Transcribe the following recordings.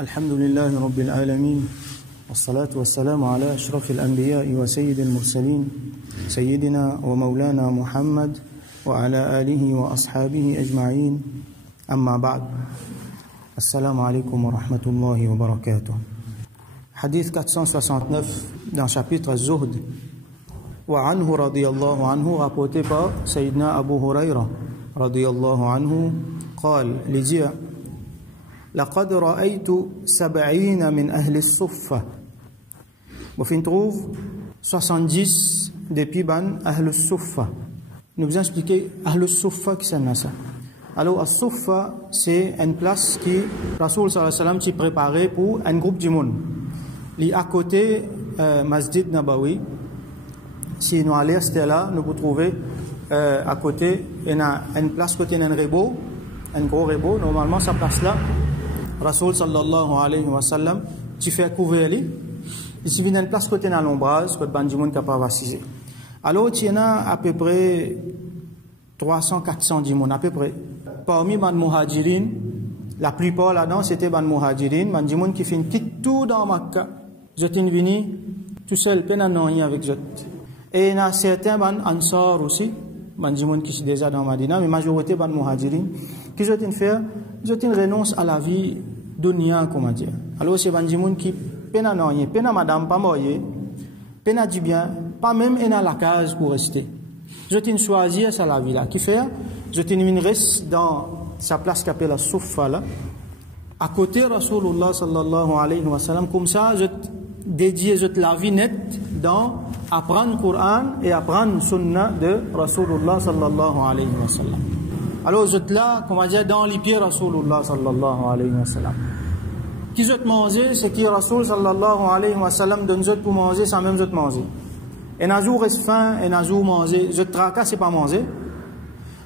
الحمد لله رب العالمين والصلاة والسلام على أشرف الأنبياء وسيد المرسلين سيدنا ومولانا محمد وعلى آله وأصحابه أجمعين أما بعد السلام عليكم ورحمة الله وبركاته. Hadith 469 dans le chapitre Zuhd. وعنه رضي الله عنه rapporté par Sayyidina Abu Huraira رضي الله عنه قال لجيء لقد رأيت 70 من أهل الصفة وفي trouve 70 depuis ban أهل الصفة. Nous vous expliquer أهل الصفة qui c'est ça. Alors الصفة c'est une place qui Rasoul sallallahu alayhi wa sallam qui préparé pour un groupe de monde. Li à côté Masjid Nabawi. Si nous allons rester là, nous pouvons trouver à côté une place côté d'un rebo, un gros rebo. Normalement, sa place là, Rasoul sallallahu alayhi wa sallam, tu fais couvrir lui. Ici, il y a une place côté dans l'ombrage, côté bandimon capable d'assister. Alors, il y en a à peu près 300-400 dimon, à peu près. Parmi les muhajirin, la plupart là-dedans, c'était les muhajirin, les dimon qui font tout dans Makkah. Je suis venu tout seul, peine à rien avec eux. Et il y a certains ansar aussi, des gens qui sont déjà dans Madina, mais la majorité des muhajirin, qui ont fait, renonce à la vie dunya, comment dire. Alors c'est des gens qui peine à rien, peine à madame, pas moyen, peine à du bien, pas même à la case pour rester. Ils ont choisi ça la vie là. Qui fait, ils restent dans sa place qu'appelle la Soufa là, à côté Rasulullah sallallahu alayhi wa sallam, comme ça, je dédie la vie nette dans apprendre le Coran et apprendre le Sunnah de Rasulullah sallallahu alayhi wa sallam. Alors, je suis là, comment dire, dans les pieds Rasulullah sallallahu alayhi wa sallam. Qui je te manger, c'est qui Rasul sallallahu alayhi wa sallam donne je pour manger sans même je te manger. Et un jour reste faim, et un jour manger. Je te tracasse, c'est pas manger.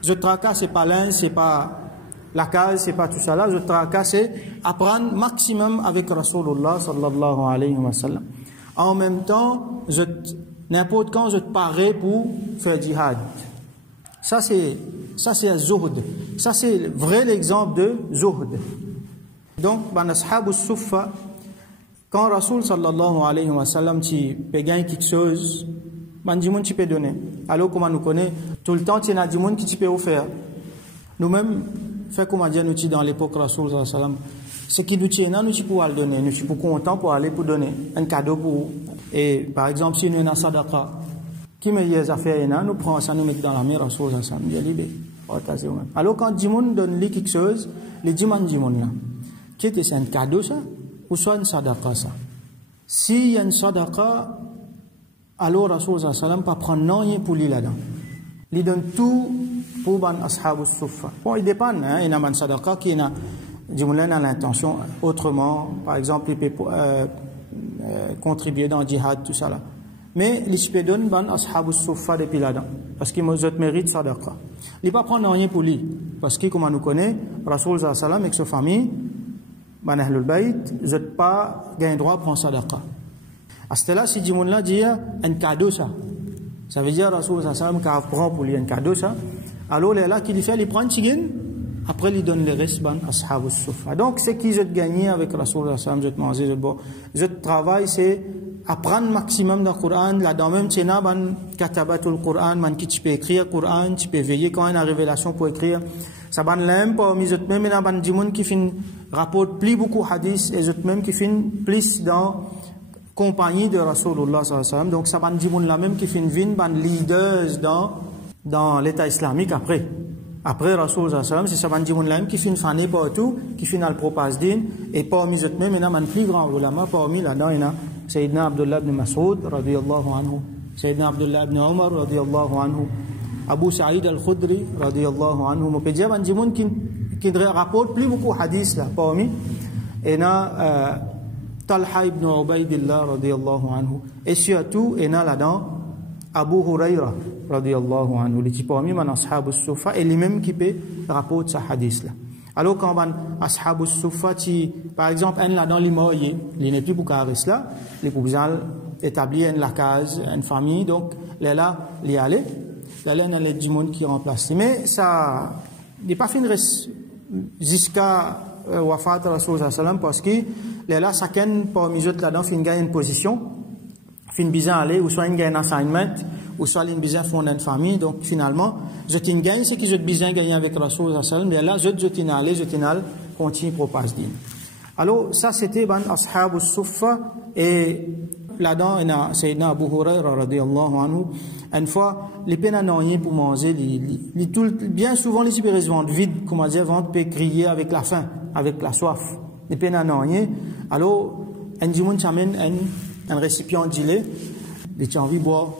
Je te tracasse, c'est pas linge, c'est pas la case, c'est pas tout ça là. Je te tracasse, c'est apprendre maximum avec Rasulullah sallallahu alayhi wa sallam. En même temps, n'importe quand je te parais pour faire djihad. Ça c'est zuhd. Ça c'est vrai l'exemple de zuhd. Donc, dans ashab al-suffa, quand Rasul sallallahu alayhi wa sallam tu peux gagner quelque chose, bandimoun tu peux donner. Alors comment nous connaît tout le temps tu as des gens qui tu peux offrir. Nous-mêmes fait comment dire nous dans l'époque Rasul sallallahu alayhi wa sallam. Ce qui nous tient, nous pouvons le donner. Nous sommes contents pour aller pour donner un cadeau pour. Et par exemple, si nous avons un sadaqa, qui met les affaires, nous prenons ça, nous mettons dans la mer, Rasul sallallahu. Alors quand Dimoun donne lui quelque chose, les Dimoun là, qui est un cadeau ça, ou soit un sadaqa ça. S'il y a un sadaqa, alors Rasul sallallahu pas prendre rien pour lui là-dedans. Il donne tout pour ban ashab al-suffa. Bon, il dépend, hein, il y a un sadaqa qui a a l'intention autrement, par exemple, il peut contribuer dans le djihad, tout ça là. Mais il peut donner ban ashab al-suffa depuis là-dedans, parce qu'il mérite sadaqa. Il ne peut pas prendre rien pour lui, parce que, comme on nous connaît, Rasul sallallahu alayhi avec sa famille, ban ahlul bayt, ils n'ont pas gagné droit à prendre sadaqa. À ce là, si Jimoun dit un cadeau ça, ça veut dire Rasul sallallahu alayhi wa sallam prend pour lui un cadeau ça, alors là, qu'il fait, il prend un tigin. Après, il donne les restes ban ashab al-suffa. Donc, c'est qui je te gagne avec Rasulullah sallam, je te manger, je te boire. Je te travaille, c'est apprendre maximum dans le Coran. Là-dedans même, tu as ban katabatul Coran, man qui tu peux écrire le Coran, tu peux veiller quand il y a une révélation pour écrire. Ça ban l'aime pas, mais je te même ban dimoun qui fin rapporte plus beaucoup hadith, et je te même qui fin plus dans compagnie de Rasulullah sallam. Donc, ça ban dimoun là même qui fin vin ban leaders dans l'état islamique après. Après Rasul sallallahu alayhi wa sallam, c'est ça bandimoun là qui fait une fanée partout, qui fait le propage din, et parmi eux même, il y a un plus grand ulama, parmi là-dedans, il y a Sayyidina Abdullah ibn Mas'ud, radiyallahu anhu, Sayyidina Abdullah ibn Umar, radiyallahu anhu, Abu Sa'id al-Khudri, radiyallahu anhu, on peut dire bandimoun qui rapporte plus beaucoup de hadiths là, parmi, et il y a Talha ibn Ubaydillah, radiyallahu anhu, et surtout, il y a là-dedans, Abu Huraira radiyallahu anhu, les types parmi man ashab al-suffa et les mêmes qui peut rapporter ce hadith là. Alors quand man ashab al-suffa par exemple un là dans les moyens, il n'est plus pour rester là, les pour établir une case, une famille, donc là il aller, là il y a du monde qui remplace. Mais ça n'est pas fini jusqu'à wafat Rasul sallam parce que là chacun parmi eux là-dedans fin gagne une position, fin bizarre aller ou soit une gagne un assignment ou soit une bizarre fonder une famille. Donc finalement je tin gagne ce qui je bizarre gagner avec Rasul sallam, mais là je tin aller je tin al continue propager din. Alors ça c'était ban ashabus suffa. Et là-dedans il y a Sayyidina Abu Huraira radiyallahu anhu. Une fois, les pénanoniers pour manger, bien souvent les supérieurs vendent vide, comment dire, vendent peut crier avec la faim, avec la soif. Les pénanoniers, alors, un dimoun t'amène un récipient de lait, et tu as envie de boire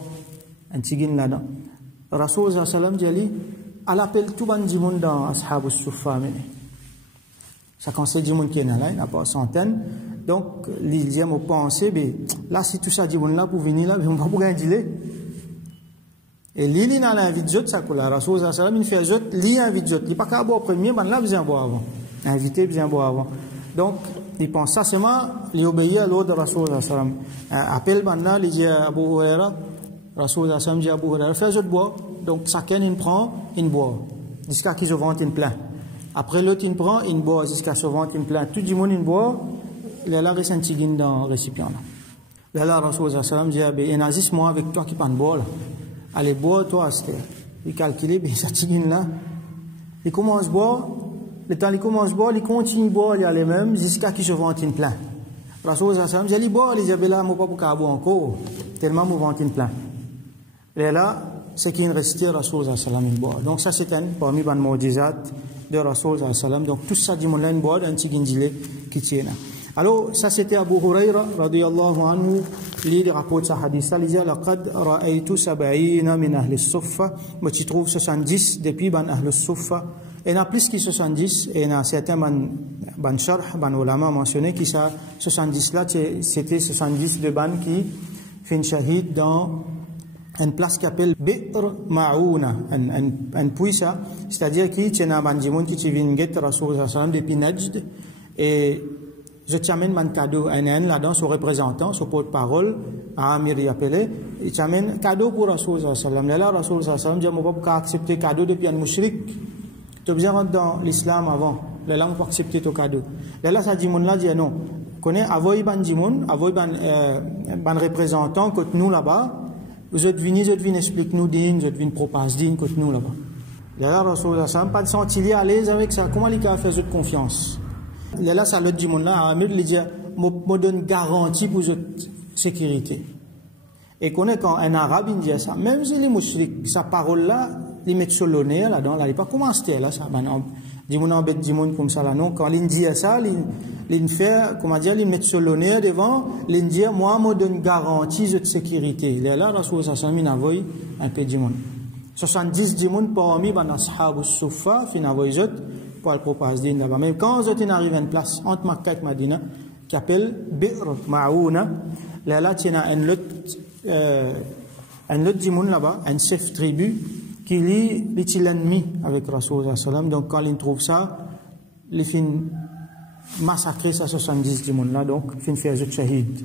un tigin là-dedans. Rasoul sallam dit, à l'appel tout ban dimoun dans Ashabus Suffa, ça conseille dimoun qui est là, il n'y a pas centaines. Donc, les gens ont pensé, là, si tout ça dimoun là pour venir là, on va pas gagner du lait. Et l'île n'a l'invite jot ça coule. Rasoul sallam il fait jot, l'île invite jot. Il pas qu'à boire premier, ben là besoin boire avant. Invité besoin boire avant. Donc il pense ça seulement, il obéit à l'ordre de Rasoul sallam. Appelle ben là, il dit à Abu Huraira, Rasoul sallam dit à Abu Huraira, fais jot boire. Donc chacun il prend, il boit jusqu'à qu'il se vente une plein. Après l'autre il prend, il boit jusqu'à se vente une plein. Tout le monde il boit, il a la reste un tigin dans le récipient là. Là Rasoul sallam dit, il n'agisse moi avec toi qui pas boire là. Allez, bois, toi, il calcule, ça tigine là. Il commence à boire, le temps il commence à boire, il continue à boire, il y a les mêmes, jusqu'à qu'il se vente une plein. Rasoul sallam, j'ai dit, boire, il dit, là, moi pas pour boire encore, tellement moi vente une plein. Et là, c'est qu'il reste Rasoul sallam, il boit. Donc ça, c'est un, parmi les maudizat de Rasoul sallam. Donc tout ça, dit, mon là, il boit, un tigine gilet qui tient là. Alors, ça c'était Abu Huraira, radiyallahu anhu, il rapporte ce hadith, il dit, laqad ra'aytu sab'ina min ahli as-suffa, moi tu trouves 70 depuis ban ahli as-suffa, et il y a plus que 70, et il y a certains ban sharh, ban ulama mentionné, qui ça, 70 là, c'était 70 de ban qui fin shahid dans une place qui s'appelle Bi'r Ma'ouna, un puits ça, c'est-à-dire qu'il y a un ban jimoun qui vient de Rasoul sallam depuis Najd, et je t'amène un cadeau, un là-dedans, son représentant, son porte-parole, à Amir y appelé, il t'amène un cadeau pour Rasoul sallam. Là, Rasoul sallam dit, moi, pas accepter cadeau depuis un mouchrik. Tu as besoin de rentrer dans l'islam avant. Là, on peut accepter ton cadeau. Là, ça dit, là, dit non. Connais, avoy ban dimoun, avoy ban représentant, que nous là-bas, vous êtes venus expliquer nous din, vous êtes venus proposer din, que nous là-bas. Là, Rasoul sallam, pas de sentir à l'aise avec ça. Comment il a fait cette confiance? Là, ça l'autre du monde là, Amir lui dit, me donne garantie pour votre sécurité. Et connaît quand un arabe il dit ça, même si les mouchriks, sa parole là, ils mettent sur le nez là-dedans, là, il pas comment c'était là, ça, du monde embête du monde comme ça là, non, quand il dit ça, il fait, comment dire, il met sur le nez devant, il dit, moi, me donne garantie de sécurité. Là, Rasoul sallam, il envoie un peu du monde. 70 du monde parmi, ben, ashabus suffa, fin envoie pour le proposer là-bas. Mais quand vous arrivez à une place entre Makkah et Madina, qui s'appelle Bi'r Ma'ouna, là, il y a un autre dimoun là-bas, un chef tribu, qui est l'ennemi avec Rasoul sallam. Donc quand il trouve ça, il fait massacrer ça 70 dimoun là, donc il fait faire shahid.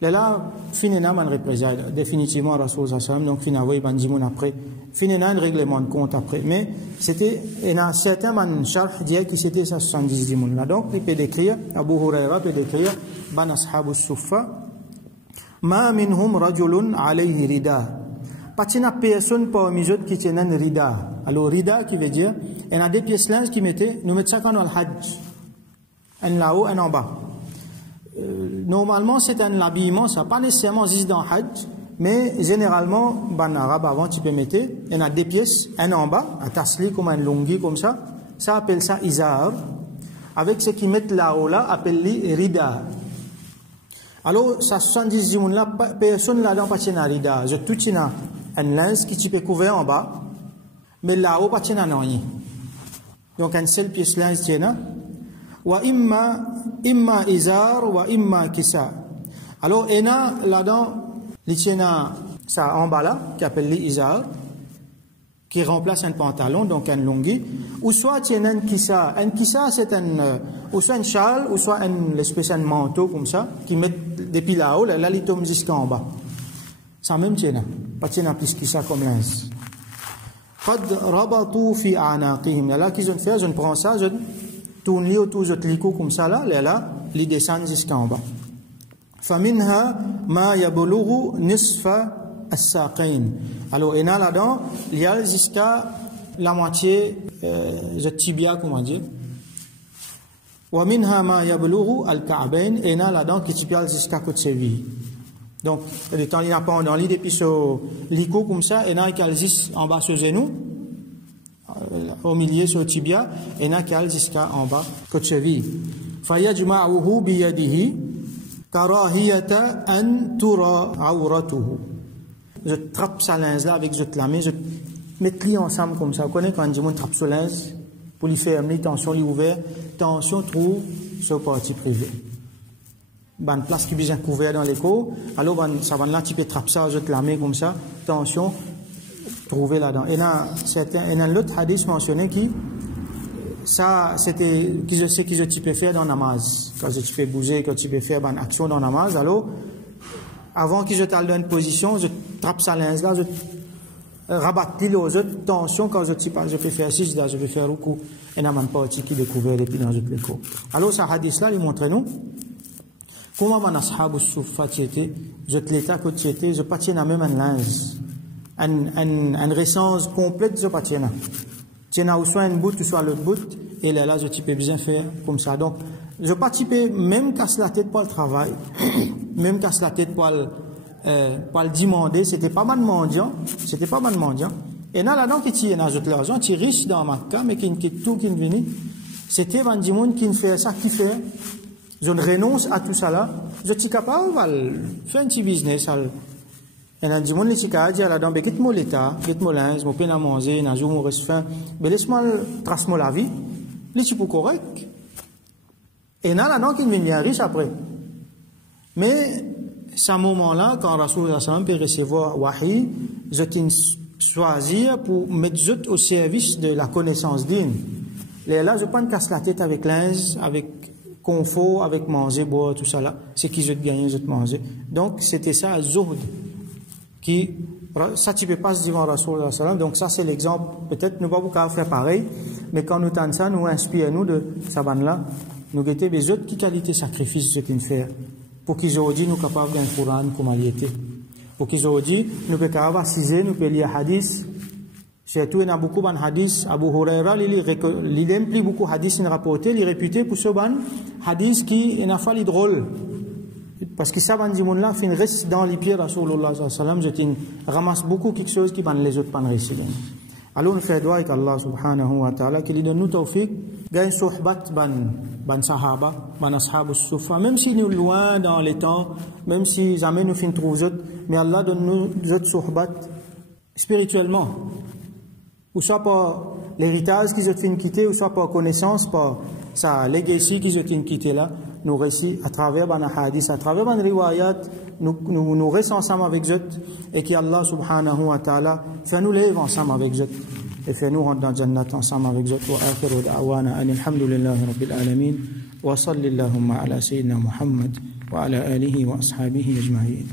Là, finina man représailles définitivement Rasoul sallam, donc finina voy ban dimoun après. Finina un règlement de compte après. Mais c'était, il y a certains man sharh disaient que c'était ça 70 dimoun là. Donc il peut décrire, Abu Huraira peut décrire, ban ashabus suffa, ma minhum rajulun alayhi rida. Pas de personne parmi eux qui tiennent un rida. Alors rida qui veut dire, il y a des pièces linges qui mettaient, nous mettons ça quand on a le hajj. Un là-haut, un en bas. Normalement, c'est un habillement, ça pas nécessairement juste dans Hajj, mais généralement, en arabe, avant, tu peux mettre, il y a des pièces, un en bas, un tasli, comme un lungi, comme ça appelle ça izar, avec ce qu'ils mettent là-haut, là, appelle-les rida. Alors, ça 70 jours là, personne là-dedans pas tient un rida, je tout tient un linge qui tu peux couvrir en bas, mais là-haut pas tient un rien. Donc, une seule pièce linge tient wa imma izar wa imma kisa. Alors il y a là-dedans ça en bas là qui appelle l'izar qui remplace un pantalon, donc un lungi, ou soit il y a un kisa. Un kisa c'est ou soit un châle ou soit l'espèce de manteau comme ça qui met depuis là-haut, là il tombe jusqu'en bas. Ça même tient pas tient plus kisa comme linge. Qad rabatu fi a'naqihim. Là qu'ils ont fait, je prends ça, tourne autour de l'icône comme ça là, il descend jusqu'en bas. فَمِنْهَا مَا يَبْلُغُ نِصْفَ السَّاقَيْنِ. Alors, et là-dedans, il y a jusqu'à la moitié de tibia, comment dire. وَمِنْهَا مَا يَبْلُغُ الْكَعْبَيْنِ. Et là-dedans, qui tibia jusqu'à côté cheville. Donc, le temps, il n'y a pas dans l'idée, puis sur l'icône comme ça, et là, il y a juste en bas sur le genou, au milieu sur le tibia, et là, il y a jusqu'à en bas côté cheville. فَيَجْمَعُهُ بِيَدِهِ كراهية أن ترى عورته. Je trappe sa linge là avec la main, je mets les ensemble comme ça. Vous connaissez quand on trappe sa linge pour lui fermer, tension lui ouvert, tension trouve sur partie privée. Une place qui est bien couverte dans l'écho, alors ça va là, tu peux trapper ça, je la main comme ça, tension trouver là-dedans. Et là, il y a l'autre hadith mentionné qui ça, c'était, je sais que tu peux faire dans le namaz. Quand tu peux bouger, quand tu peux faire une action dans le namaz, alors, avant que je t'aille dans une position, je trappe sa linge là, je rabatte les autres tensions quand je peux faire ci, je peux faire ruku. Et n'a même pas qui découvert et puis dans autres l'écho. Alors, ce hadith là, il montre nous, comment mon ashab soufa était, je te l'état que tu étais, je pas tiens la même linge. Une récence complète, je pas tiens. Tu as soit une bout, soit l'autre bout, et là, je peux bien faire comme ça. Donc, je participe même casse la tête pour le travail, même casse la tête pour le demander, c'était pas mal mendiant, Et là, qui tient dans autres l'argent, tu es riche dans Makkah, mais qui tout qui vient, c'était un monde qui fait ça, qui fait, je renonce à tout ça là, je suis capable de faire un petit business, et là, du monde, les chicages, là, dans quitte mon l'état, quitte mon linge, mon peine à manger, un jour, mon reste faim, mais laisse-moi trace-moi la vie, les chipots corrects. Et là, non, qu'il devient riche après. Mais, ce moment-là, quand Rasulullah sallam peut recevoir wahi, je t'ai choisir pour mettre au service de la connaissance d'une. Et là, je ne pas me casse la tête avec linge, avec confort, avec manger, boire, tout ça là. C'est qui je te gagne, je te manger. Donc, c'était ça, zuhd. Ça, tu ne peux pas se dire en Rasulullah sallam. Donc, ça, c'est l'exemple. Peut-être, nous ne pouvons pas faire pareil. Mais quand nous tentons ça, nous inspirons de sa bande-là. Nous guettons les autres qui qualité sacrifice ce qu'ils font. Pour qu'ils aient dit, nous sommes capables d'un Coran comme il était. Pour qu'ils aient dit, nous sommes capables d'assiser, nous pouvons lire hadith. Surtout, il y a beaucoup de hadith. Abu Huraira, il aime plus beaucoup de hadith, il rapporté, il est réputé pour ce ban hadith qui est fallu drôle. Parce que ça, ban du monde là, fin reste dans les pieds de Rasulullah sallam, je ramasse beaucoup quelque chose qui ban les autres pas réussir. Alors, nous faisons doigt avec Allah subhanahu wa ta'ala, qu'il donne nous tawfiq, gagne sohbat ban sahaba, ban ashab as-sufa, même si nous loin dans les temps, même si jamais nous fin trouver autres, mais Allah donne nous autres sohbat spirituellement. Ou soit par l'héritage qu'ils ont fait quitter, ou soit par connaissance, par sa legacy qu'ils ont fait quitter là, nous récits à travers ban hadith, à travers ban riwayat, nous restons ensemble avec eux, et qu'Allah subhanahu wa ta'ala fait nous lève ensemble avec eux, et fait nous rentrer dans le Jannat ensemble avec eux. Wa akhiru da'wana alhamdulillahi rabbil alamin, wa salli Allahumma ala sayyidina Muhammad, wa ala alihi wa ashabihi ajma'in.